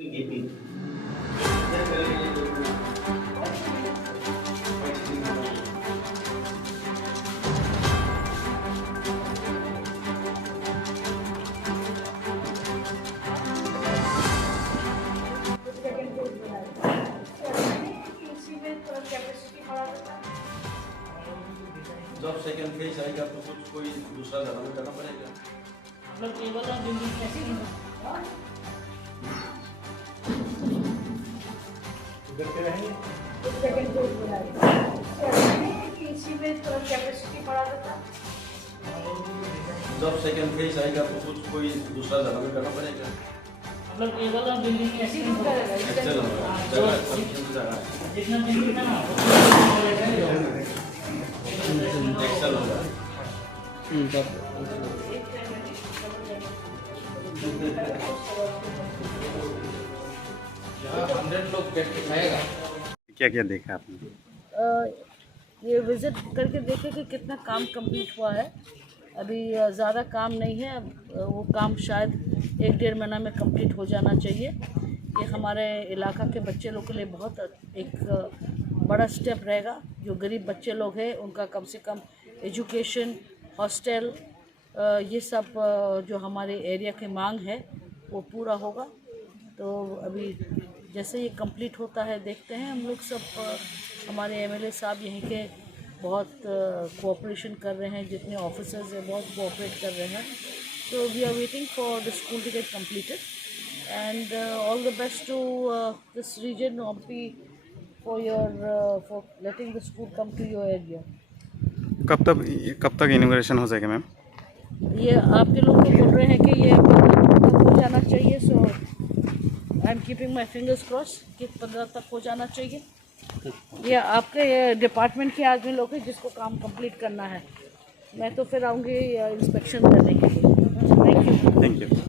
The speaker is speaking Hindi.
जब सेकंड फेज आएगा तो कुछ कोई दूसरा जगह में करना पड़ेगा। मतलब केवल और बिल्डिंग कैसी है? इधर के रहेंगे सेकंड फेज बनाएंगे इसी में थोड़ा कैपेसिटी बढ़ा देता। जब सेकंड फेज आएगा तो कुछ कोई दूसरा जगह में करना पड़ेगा। मतलब केवल और बिल्डिंग कैसी है? एक्सेल होगा जगह सफिशिएंट जगह है। जितना बिल्डिंग है ना एक्सेल होगा यहाँ 100 लोग बैठ के खाएगा। क्या क्या देखा आपने? ये विज़िट करके देखे कि कितना काम कंप्लीट हुआ है। अभी ज़्यादा काम नहीं है, वो काम शायद 1-1.5 महीना में कंप्लीट हो जाना चाहिए। ये हमारे इलाका के बच्चे लोग के लिए बहुत एक बड़ा स्टेप रहेगा। जो गरीब बच्चे लोग हैं उनका कम से कम एजुकेशन, हॉस्टल, ये सब जो हमारे एरिया की मांग है वो पूरा होगा। तो अभी जैसे ये कंप्लीट होता है देखते हैं। हम लोग सब हमारे एमएलए साहब यहीं के बहुत कोऑपरेशन कर रहे हैं, जितने ऑफिसर्स हैं बहुत कोऑपरेट कर रहे हैं। तो we are waiting for the school to get completed and all the best to this region MP for letting the school come to your area. कब तक इनॉग्रेशन हो जाएगा मैम? ये आपके लोग तो बोल रहे हैं कि ये 15 तक हो जाना चाहिए। So I am keeping my fingers cross कि 15 तक हो जाना चाहिए। ये आपके डिपार्टमेंट के आदमी लोग हैं जिसको काम कंप्लीट करना है। मैं तो फिर आऊँगी इंस्पेक्शन करने के लिए। Thank you.